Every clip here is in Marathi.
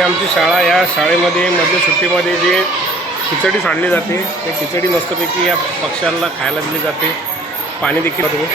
ही आमची शाळा. या शाळेमध्ये मधल्या सुट्टीमध्ये जे खिचडी सांडली जाते ते खिचडी मस्तपैकी या पक्ष्यांना खायला दिली जाते. पाणी देखील तुम्ही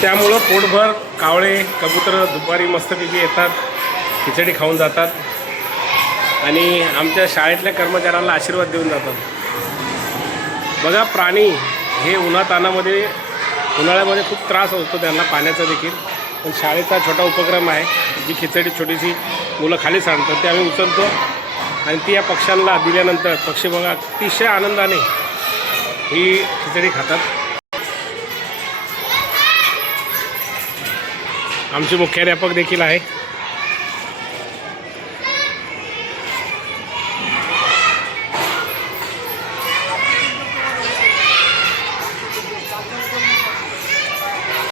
त्यामुळं पोटभर कावळे कबूतर दुपारी मस्तपैकी येतात, खिचडी खाऊन जातात आणि आमच्या शाळेतल्या कर्मचाऱ्यांना आशीर्वाद देऊन जातात. बघा, प्राणी हे उन्हातानामध्ये उन्हाळ्यामध्ये खूप त्रास होतो त्यांना पाण्याचा देखील. पण शाळेचा छोटा उपक्रम आहे, जी खिचडी छोटीशी मुलं खाली सांडतात ते आम्ही उचलतो आणि ती या पक्ष्यांना दिल्यानंतर पक्षी बघा अतिशय आनंदाने ही खिचडी खातात. आमचे मुख्याध्यापक देखील आहे.